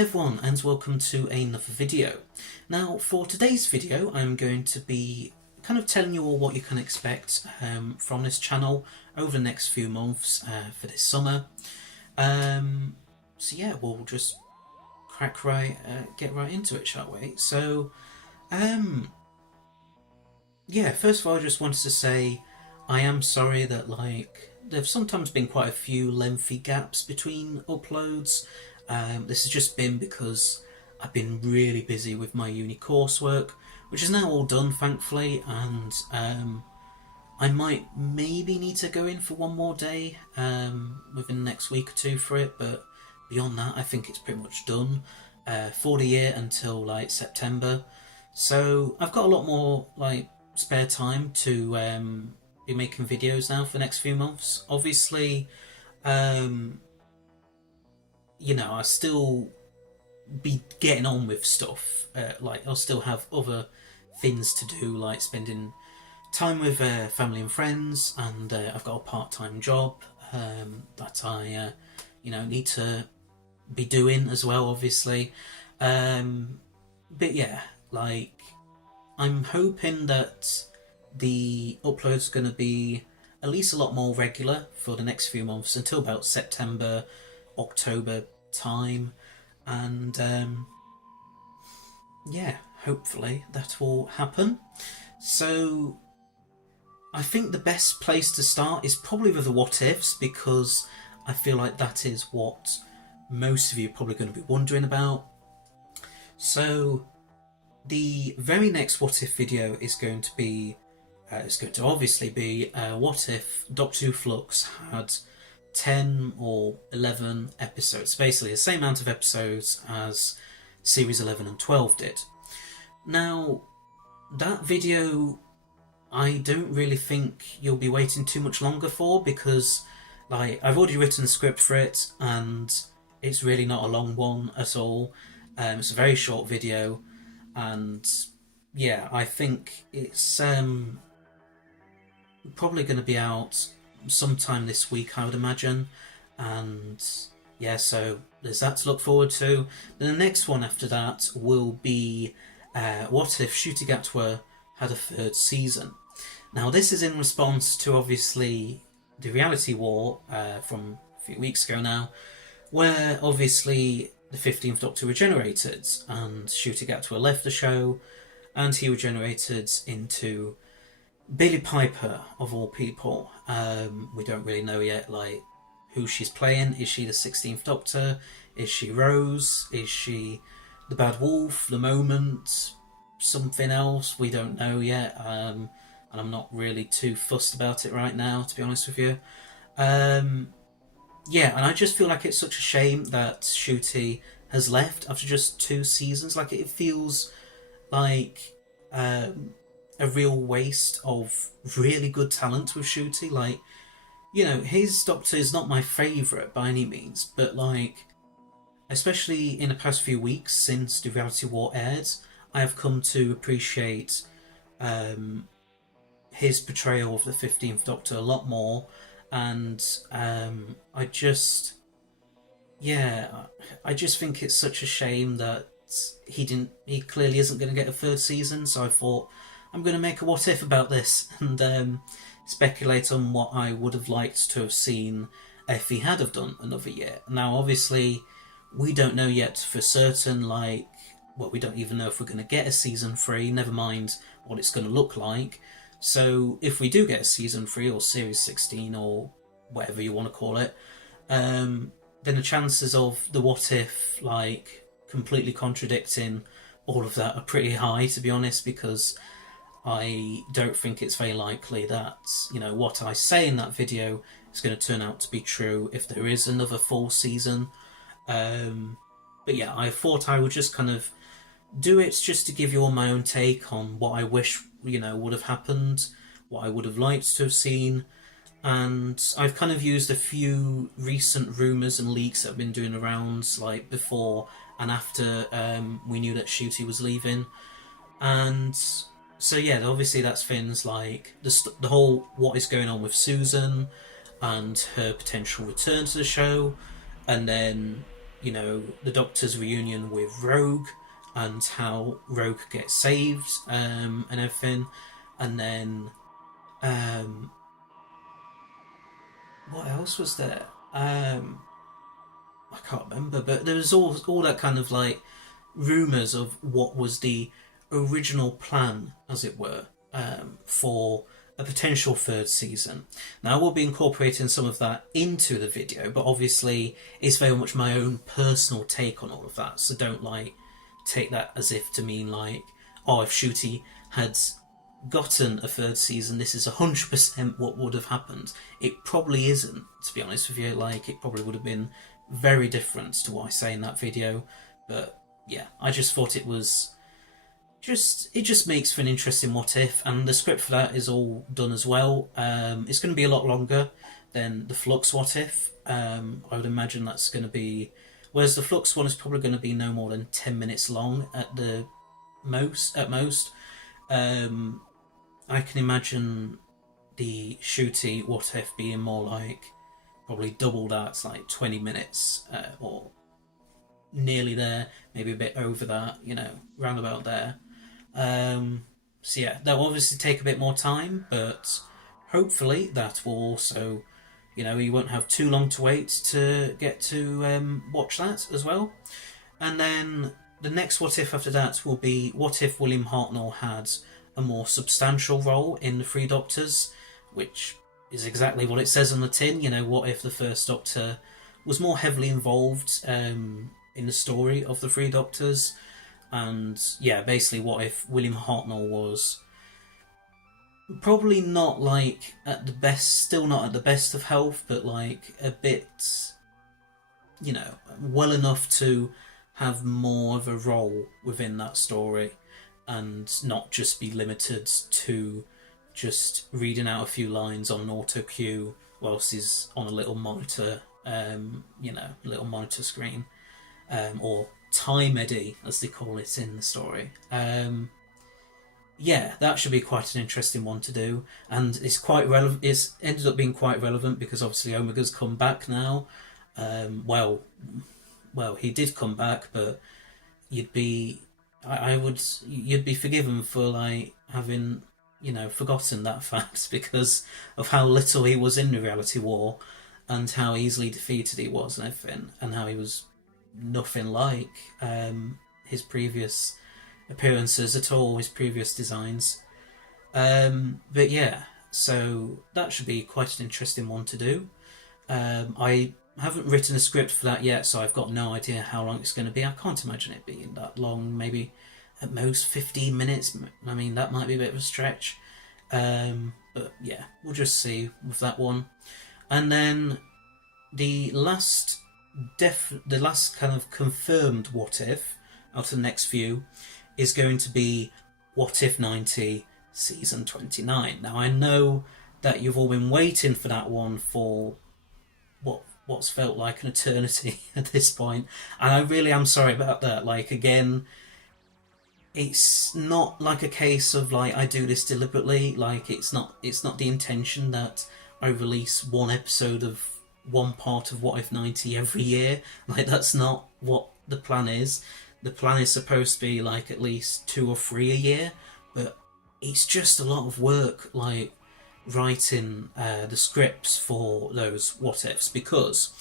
everyone and welcome to another video. Now for today's video I'm going to be kind of telling you all what you can expect from this channel over the next few months for this summer. So yeah, we'll just get right into it, shall we? So yeah, first of all I just wanted to say I am sorry that there's sometimes been quite a few lengthy gaps between uploads. This has just been because I've been really busy with my uni coursework, which is now all done thankfully, and I might maybe need to go in for one more day within the next week or two for it, but beyond that I think it's pretty much done for the year until September. So I've got a lot more spare time to be making videos now for the next few months. Obviously, you know, I'll still be getting on with stuff. I'll still have other things to do, like spending time with family and friends, and I've got a part-time job that I, need to be doing as well, obviously. But yeah, I'm hoping that the upload's going to be at least a lot more regular for the next few months until about September, October time, and yeah, hopefully that will happen. So I think the best place to start is probably with the what ifs, because I feel like that is what most of you are probably going to be wondering about. So the very next what if video is going to be obviously be what if Doctor Who Flux had 10 or 11 episodes, basically the same amount of episodes as series 11 and 12 did. Now that video I don't really think you'll be waiting too much longer for, because I've already written a script for it and it's really not a long one at all. It's a very short video, and yeah, I think it's probably going to be out sometime this week, I would imagine. And yeah, so there's that to look forward to. Then the next one after that will be what if Ncuti Gatwa had a third season. Now this is in response to obviously the reality war from a few weeks ago now, where obviously the 15th Doctor regenerated and Ncuti Gatwa left the show, and he regenerated into Billie Piper, of all people. We don't really know yet who she's playing. Is she the 16th Doctor? Is she Rose? Is she the Bad Wolf, the Moment, something else? We don't know yet, and I'm not really too fussed about it right now, to be honest with you. Yeah, and I just feel like it's such a shame that Ncuti has left after just 2 seasons. It feels like a real waste of really good talent with Ncuti. His Doctor is not my favourite by any means, but especially in the past few weeks since the reality war aired, I have come to appreciate his portrayal of the 15th Doctor a lot more, and I just think it's such a shame that he clearly isn't going to get a third season. So I thought, I'm going to make a what if about this and speculate on what I would have liked to have seen if he had have done another year. Now obviously we don't know yet for certain, we don't even know if we're going to get a season 3, never mind what it's going to look like. So if we do get a season 3 or series 16 or whatever you want to call it, then the chances of the what if completely contradicting all of that are pretty high, to be honest, because I don't think it's very likely that what I say in that video is going to turn out to be true if there is another full season. But yeah, I thought I would just kind of do it just to give you all my own take on what I wish would have happened, what I would have liked to have seen. And I've kind of used a few recent rumours and leaks that have been doing around before and after we knew that Ncuti was leaving. And so yeah, obviously that's things like the whole what is going on with Susan and her potential return to the show, and then the Doctor's reunion with Rogue and how Rogue gets saved, and everything. And then what else was there? I can't remember, but there was all that kind of like rumours of what was the original plan, as it were, for a potential third season. Now, I will be incorporating some of that into the video, but obviously it's very much my own personal take on all of that, so don't take that as if to mean oh, if Shooty had gotten a third season, this is 100% what would have happened. It probably isn't, to be honest with you. It probably would have been very different to what I say in that video, but yeah, I just thought it was it just makes for an interesting what if, and the script for that is all done as well. It's going to be a lot longer than the Flux what if. I would imagine that's going to be, whereas the Flux one is probably going to be no more than 10 minutes long at most. I can imagine the Shooty what if being more probably double that, 20 minutes, or nearly there, maybe a bit over that, round about there. So yeah, that will obviously take a bit more time, but hopefully that will also, you won't have too long to wait to get to watch that as well. And then the next what if after that will be what if William Hartnell had a more substantial role in the Three Doctors, which is exactly what it says on the tin. What if the First Doctor was more heavily involved in the story of the Three Doctors? And yeah, basically, what if William Hartnell was probably not at the best, still not at the best of health, but a bit, well enough to have more of a role within that story and not just be limited to just reading out a few lines on an auto cue whilst he's on a little monitor, little monitor screen, or Time Eddy, as they call it in the story. Yeah, that should be quite an interesting one to do, and it's quite relevant. It's ended up being quite relevant because obviously Omega's come back now. Well, he did come back, but you'd be forgiven for having forgotten that fact because of how little he was in the reality war and how easily defeated he was and everything, and how he was nothing like his previous appearances at all, his previous designs. But yeah, so that should be quite an interesting one to do. I haven't written a script for that yet, so I've got no idea how long it's going to be. I can't imagine it being that long, maybe at most 15 minutes. I mean, that might be a bit of a stretch. But yeah, we'll just see with that one. And then the last kind of confirmed what if out of the next few is going to be What If 90 Season 29. Now, I know that you've all been waiting for that one for what's felt like an eternity at this point, and I really am sorry about that. Again, it's not a case of I do this deliberately. It's not the intention that I release one episode of one part of What If 90 every year. That's not what the plan is. The plan is supposed to be at least 2 or 3 a year, but it's just a lot of work writing the scripts for those what ifs because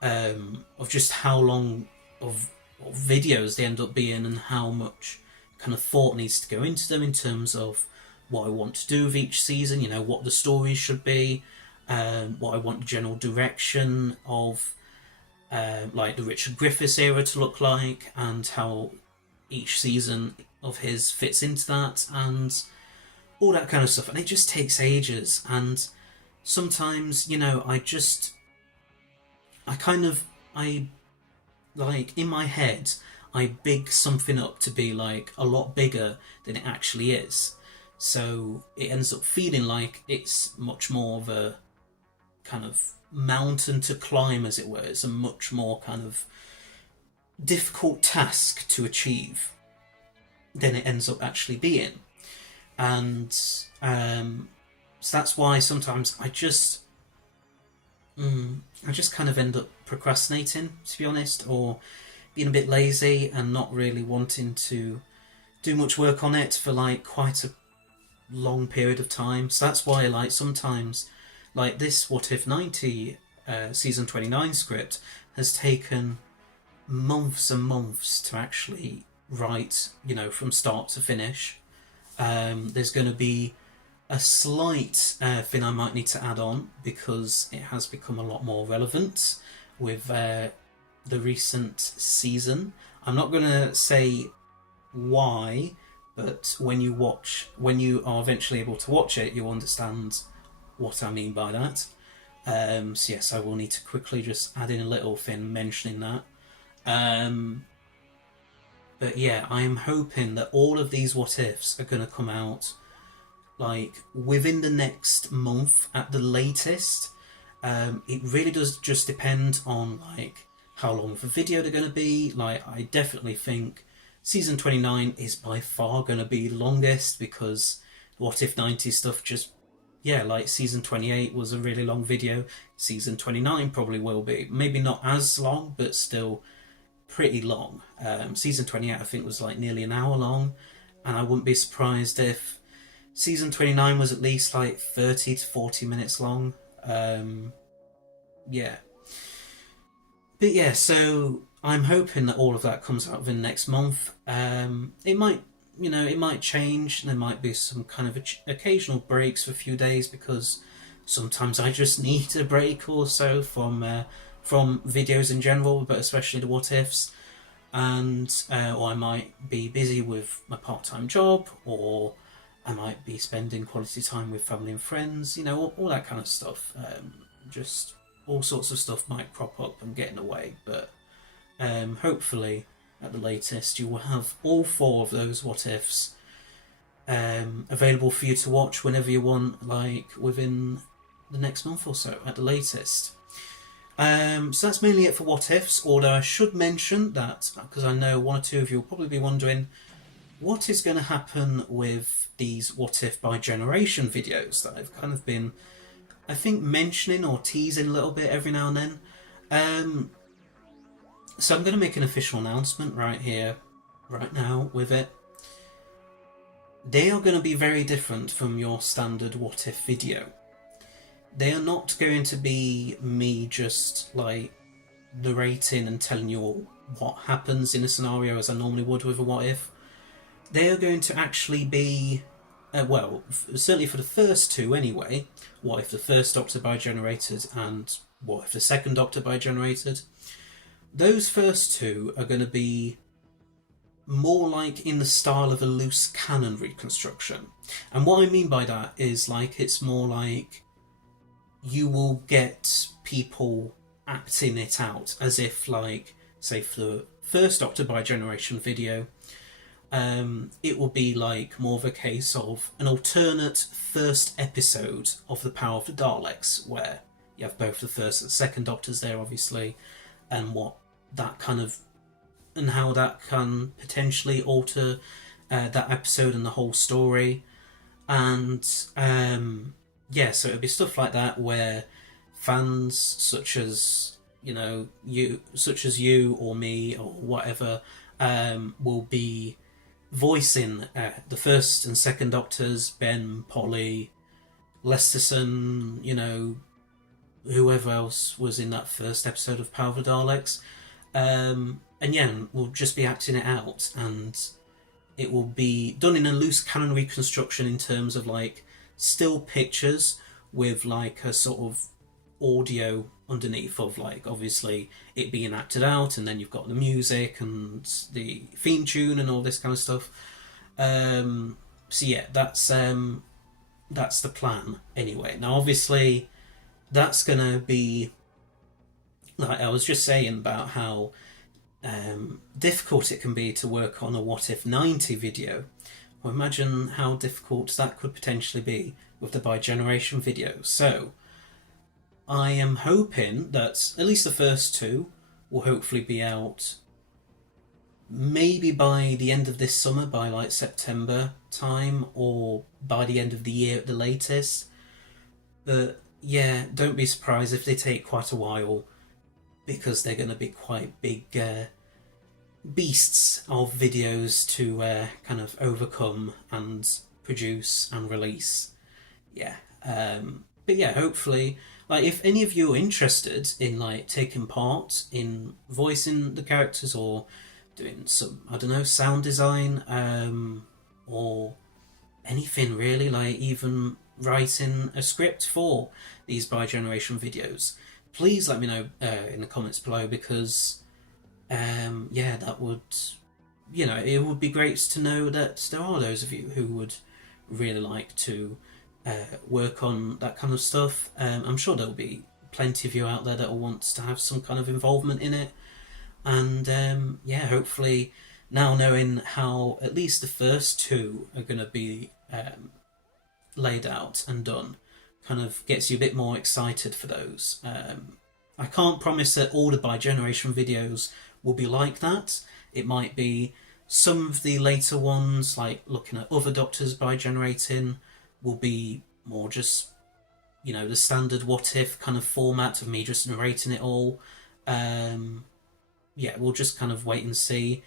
of just how long of videos they end up being and how much kind of thought needs to go into them in terms of what I want to do with each season, what the stories should be, what I want the general direction of the Richard Griffiths era to look like, and how each season of his fits into that, and all that kind of stuff. And it just takes ages, and sometimes, in my head, I big something up to be a lot bigger than it actually is. So it ends up feeling like it's much more of a kind of mountain to climb, as it were. It's a much more kind of difficult task to achieve than it ends up actually being. And so that's why sometimes I just kind of end up procrastinating, to be honest, or being a bit lazy and not really wanting to do much work on it for like quite a long period of time. So that's why, like, sometimes, like this What If 90 season 29 script has taken months and months to actually write, you know, from start to finish. There's going to be a slight thing I might need to add on because it has become a lot more relevant with the recent season. I'm not going to say why, but when you are eventually able to watch it, you'll understand what I mean by that. So yes, I will need to quickly just add in a little thing mentioning that. But yeah, I am hoping that all of these what ifs are going to come out like within the next month at the latest. It really does just depend on like how long of a video they're going to be. Like, I definitely think season 29 is by far going to be the longest because What If 90 stuff just, yeah, like season 28 was a really long video. Season 29 probably will be. Maybe not as long, but still pretty long. Season 28 I think was like nearly an hour long, and I wouldn't be surprised if season 29 was at least like 30 to 40 minutes long. Yeah. But yeah, so I'm hoping that all of that comes out within the next month. It might, it might change. There might be some kind of occasional breaks for a few days because sometimes I just need a break or so from videos in general, but especially the what ifs. And or I might be busy with my part-time job, or I might be spending quality time with family and friends, all that kind of stuff. Just all sorts of stuff might crop up and get in the way, but hopefully at the latest you will have all four of those what ifs available for you to watch whenever you want, like within the next month or so at the latest. So that's mainly it for what ifs, although I should mention that, because I know one or two of you will probably be wondering what is going to happen with these what if by generation videos that I've kind of been, I think, mentioning or teasing a little bit every now and then. So I'm going to make an official announcement right here, right now with it. They are going to be very different from your standard what if video. They are not going to be me just like narrating and telling you all what happens in a scenario as I normally would with a what if. They are going to actually be, certainly for the first two anyway, what if the first Doctor by generated and what if the second Doctor by generated. Those first two are going to be more like in the style of a loose canon reconstruction. And what I mean by that is like it's more like you will get people acting it out as if, like, say for the first Doctor by generation video, it will be like more of a case of an alternate first episode of The Power of the Daleks, where you have both the first and second Doctors there, obviously, and what that kind of, and how that can potentially alter that episode and the whole story. And so it'll be stuff like that where fans such as you or me or whatever will be voicing the first and second Doctors, Ben, Polly, Lesterson, whoever else was in that first episode of Power of the Daleks. And yeah, we'll just be acting it out, and it will be done in a loose canon reconstruction in terms of like still pictures with like a sort of audio underneath of like obviously it being acted out, and then you've got the music and the theme tune and all this kind of stuff. So yeah, that's the plan anyway. Now obviously that's gonna be, like I was just saying about how difficult it can be to work on a what if 90 video. Well, imagine how difficult that could potentially be with the bi-generation video. So I am hoping that at least the first two will hopefully be out maybe by the end of this summer, by like September time, or by the end of the year at the latest. But yeah, don't be surprised if they take quite a while, because they're going to be quite big beasts of videos to kind of overcome and produce and release. Yeah. But yeah, hopefully, like, if any of you are interested in like taking part in voicing the characters or doing some, I don't know, sound design, or anything really, like even writing a script for these bi-generation videos, please let me know in the comments below, because yeah, that would, it would be great to know that there are those of you who would really like to work on that kind of stuff. I'm sure there'll be plenty of you out there that will want to have some kind of involvement in it. And yeah, hopefully, now knowing how at least the first two are going to be laid out and done, kind of gets you a bit more excited for those. I can't promise that all the bi-generation videos will be like that. It might be some of the later ones, like looking at other Doctors bi-generating, will be more just, the standard what if kind of format of me just narrating it all. Yeah, we'll just kind of wait and see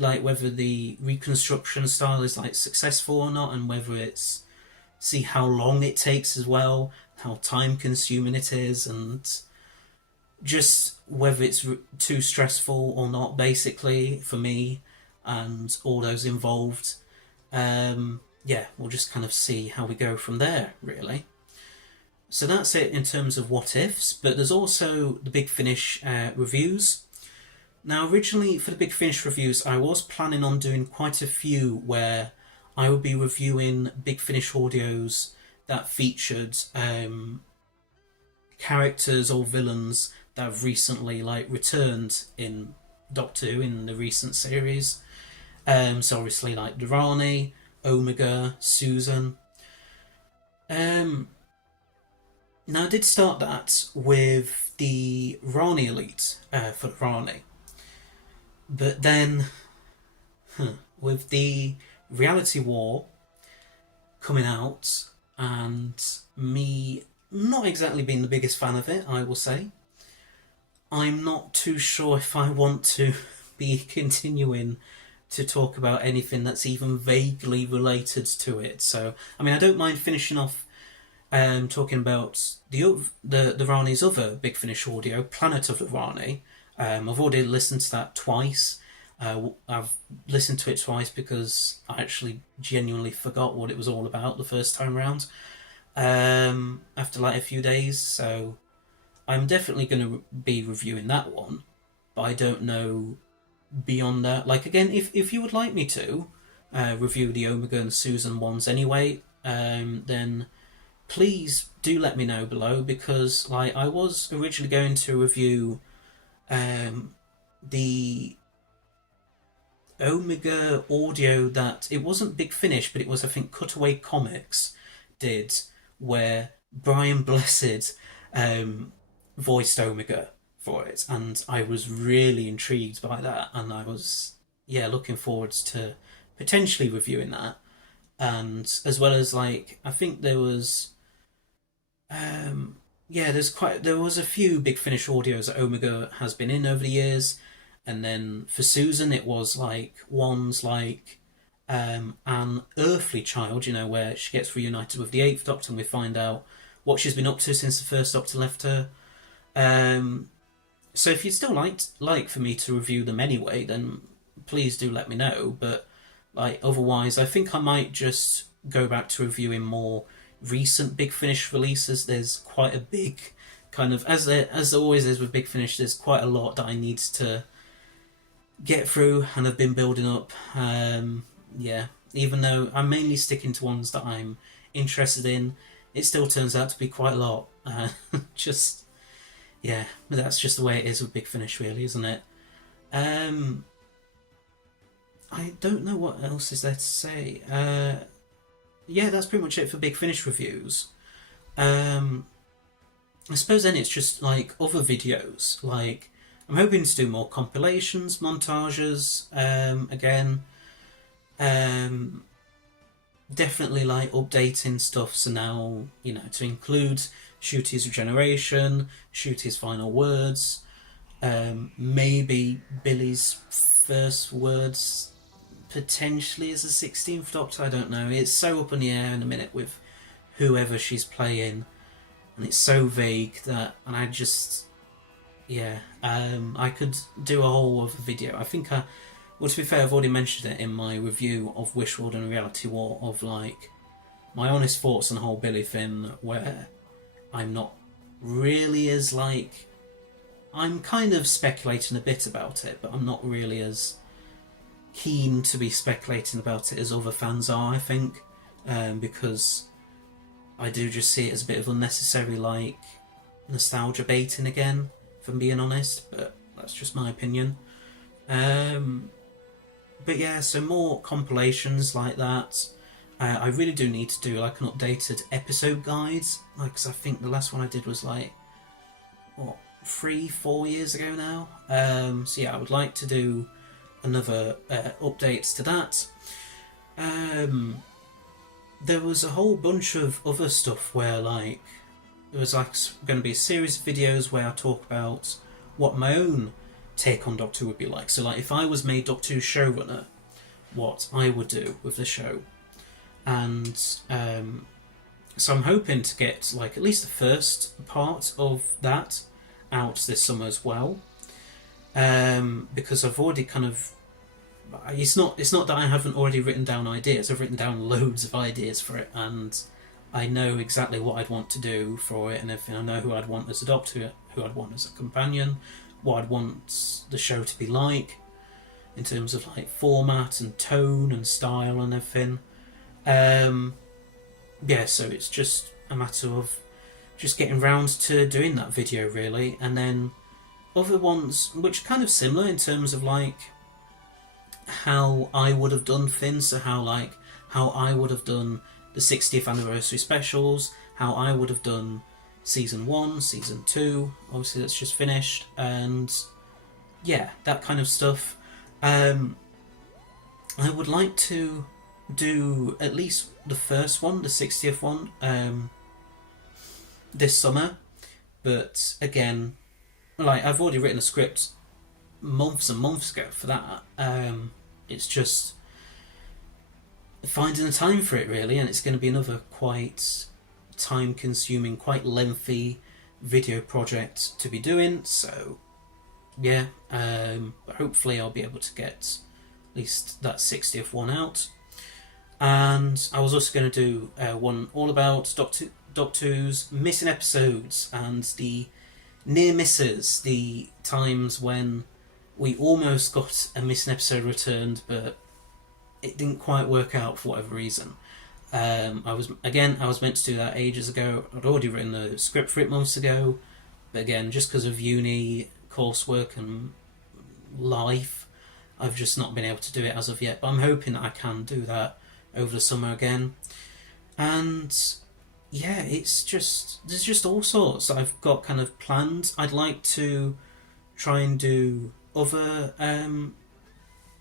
like whether the reconstruction style is like successful or not, and whether it's, see how long it takes as well, how time consuming it is, and just whether it's too stressful or not, basically, for me and all those involved. Yeah, we'll just kind of see how we go from there, really. So that's it in terms of what ifs, but there's also the Big Finish reviews. Now, originally for the Big Finish reviews, I was planning on doing quite a few where I would be reviewing Big Finish audios that featured characters or villains that have recently returned in Doctor Who in the recent series. So obviously like Durrani, Omega, Susan. Now I did start that with the Rani Elite for Rani, but then with the Reality War coming out and me not exactly being the biggest fan of it, I will say, I'm not too sure if I want to be continuing to talk about anything that's even vaguely related to it. So, I mean, I don't mind finishing off talking about the Rani's other Big Finish audio, Planet of the Rani. I've already listened to that twice. I've listened to it twice because I actually genuinely forgot what it was all about the first time around, after like a few days. So I'm definitely going to be reviewing that one, but I don't know beyond that. Like, again, if you would like me to review the Omega and Susan ones anyway, then please do let me know below, because like I was originally going to review the Omega audio that it wasn't Big Finish, but it was, I think, Cutaway Comics did, where Brian Blessed voiced Omega for it, and I was really intrigued by that, and I was looking forward to potentially reviewing that. And as well as, like, I think there was there was a few Big Finish audios that Omega has been in over the years. And then for Susan, it was like ones like An Earthly Child, where she gets reunited with the Eighth Doctor, and we find out what she's been up to since the First Doctor left her. So if you'd still like for me to review them anyway, then please do let me know. But like otherwise, I think I might just go back to reviewing more recent Big Finish releases. There's quite a big kind of, as there always is with Big Finish, there's quite a lot that I need to get through and have been building up. Even though I'm mainly sticking to ones that I'm interested in, it still turns out to be quite a lot. That's just the way it is with Big Finish, really, isn't it? I don't know what else is there to say. That's pretty much it for Big Finish reviews. I suppose then it's just like other videos. Like, I'm hoping to do more compilations, montages, again. definitely like updating stuff. So now, to include Shooty's regeneration, Shooty's final words, maybe Billy's first words potentially as a 16th Doctor. I don't know. It's so up in the air in a minute with whoever she's playing, and it's so vague that, and I just, yeah, I could do a whole other video. I think well, to be fair, I've already mentioned it in my review of Wishworld and Reality War, of like my honest thoughts on the whole Billy thing, where I'm not really as like, I'm kind of speculating a bit about it, but I'm not really as keen to be speculating about it as other fans are, I think, because I do just see it as a bit of unnecessary, like, nostalgia baiting again, if I'm being honest, but that's just my opinion. But yeah, so more compilations like that. I really do need to do like an updated episode guide, like, because I think the last one I did was like, what, 3-4 years ago now. So yeah, I would like to do another updates to that. There was a whole bunch of other stuff where like there was like going to be a series of videos where I talk about what my own take on Doctor Who would be like. So like if I was made Doctor Who showrunner, what I would do with the show. And so I'm hoping to get like at least the first part of that out this summer as well, because I've already kind of, it's not that I haven't already written down ideas. I've written down loads of ideas for it, and I know exactly what I'd want to do for it and everything. I know who I'd want as a Doctor, who I'd want as a companion, what I'd want the show to be like in terms of like format and tone and style and everything. Yeah, so it's just a matter of just getting round to doing that video really, and then other ones which are kind of similar in terms of like how I would have done things, so how I would have done the 60th anniversary specials, how I would have done season 1, season 2, obviously that's just finished, and yeah, that kind of stuff. I would like to do at least the first one, the 60th one, this summer, but again, like I've already written a script months and months ago for that. It's just finding the time for it really, and it's going to be another quite time consuming, quite lengthy video project to be doing, so yeah, hopefully I'll be able to get at least that 60th one out. And I was also going to do one all about Doctor Who's missing episodes and the near misses, the times when we almost got a missing episode returned but it didn't quite work out for whatever reason. I was meant to do that ages ago. I'd already written the script for it months ago, but again, just because of uni, coursework and life, I've just not been able to do it as of yet, but I'm hoping that I can do that over the summer again. And yeah, there's just all sorts that I've got kind of planned. I'd like to try and do other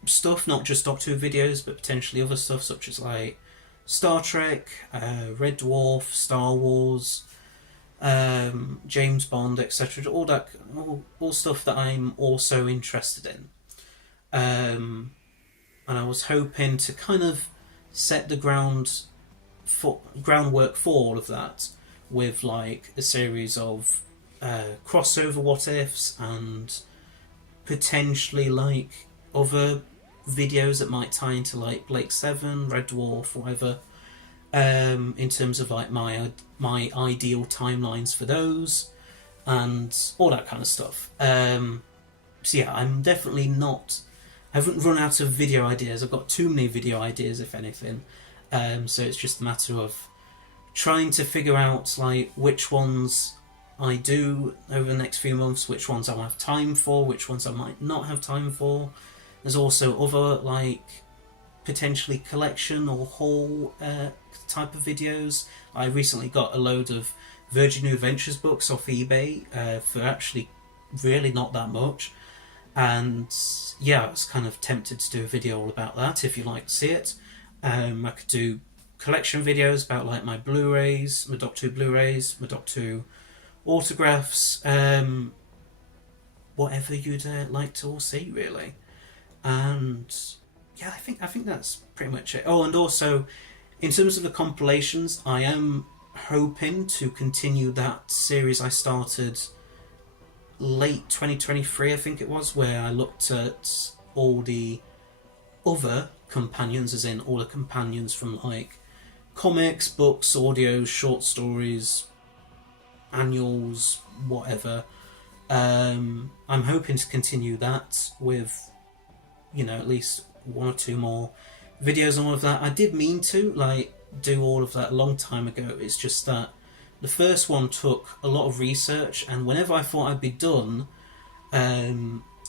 stuff, not just Doctor Who videos, but potentially other stuff such as like Star Trek, Red Dwarf, Star Wars, James Bond, etc. All stuff that I'm also interested in. And I was hoping to kind of set the groundwork for all of that with like a series of crossover what ifs and potentially like other videos that might tie into like Blake 7, Red Dwarf, whatever, in terms of like my ideal timelines for those and all that kind of stuff. So yeah, I'm definitely not, I haven't run out of video ideas. I've got too many video ideas, if anything. So it's just a matter of trying to figure out like which ones I do over the next few months, which ones I'll have time for, which ones I might not have time for. There's also other like potentially collection or haul type of videos. I recently got a load of Virgin New Adventures books off eBay for actually really not that much. And yeah, I was kind of tempted to do a video all about that if you'd like to see it. I could do collection videos about like my Blu-rays, my Doctor Who Blu-rays, my Doctor Who autographs, whatever you'd like to all see, really. And yeah, I think that's pretty much it. Oh, and also in terms of the compilations, I am hoping to continue that series I started late 2023, I think it was, where I looked at all the other companions, as in all the companions from like comics, books, audios, short stories, annuals, whatever. I'm hoping to continue that with, at least one or two more videos on all of that. I did mean to like do all of that a long time ago. It's just that the first one took a lot of research, and whenever I thought I'd be done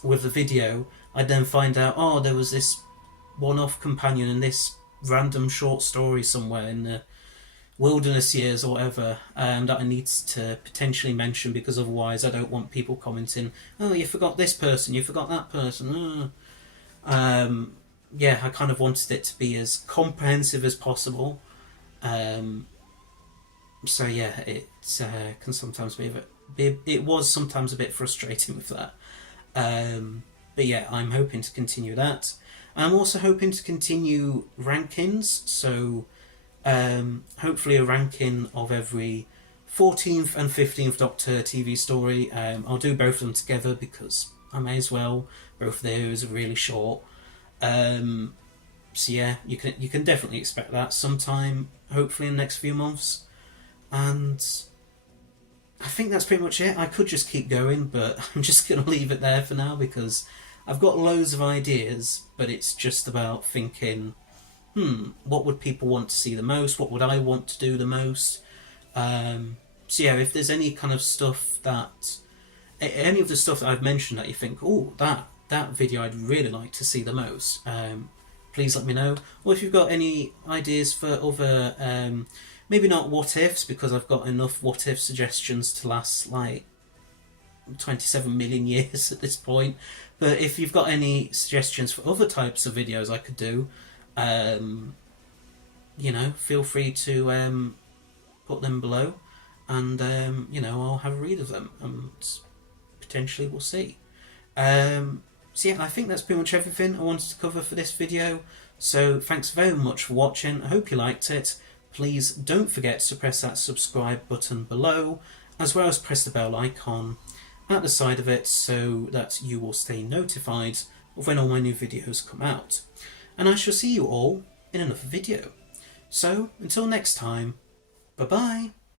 with the video, I'd then find out, oh, there was this one-off companion in this random short story somewhere in the wilderness years or whatever, that I need to potentially mention, because otherwise I don't want people commenting, oh, you forgot this person, you forgot that person. Yeah, I kind of wanted it to be as comprehensive as possible. So yeah, it can sometimes it was sometimes a bit frustrating with that. But yeah, I'm hoping to continue that. And I'm also hoping to continue rankings, so hopefully a ranking of every 14th and 15th Doctor TV story. I'll do both of them together because I may as well. Both of those are really short. So yeah, you can definitely expect that sometime, hopefully in the next few months. And I think that's pretty much it. I could just keep going, but I'm just going to leave it there for now because I've got loads of ideas, but it's just about thinking, what would people want to see the most? What would I want to do the most? So yeah, if there's any kind of stuff any of the stuff that I've mentioned that you think, oh, that video I'd really like to see the most, please let me know. Or if you've got any ideas for other, maybe not what ifs, because I've got enough what if suggestions to last like 27 million years at this point. But if you've got any suggestions for other types of videos I could do, feel free to put them below, and I'll have a read of them, and potentially we'll see. So yeah, I think that's pretty much everything I wanted to cover for this video. So thanks very much for watching. I hope you liked it. Please don't forget to press that subscribe button below, as well as press the bell icon at the side of it so that you will stay notified of when all my new videos come out. And I shall see you all in another video. So until next time, bye bye.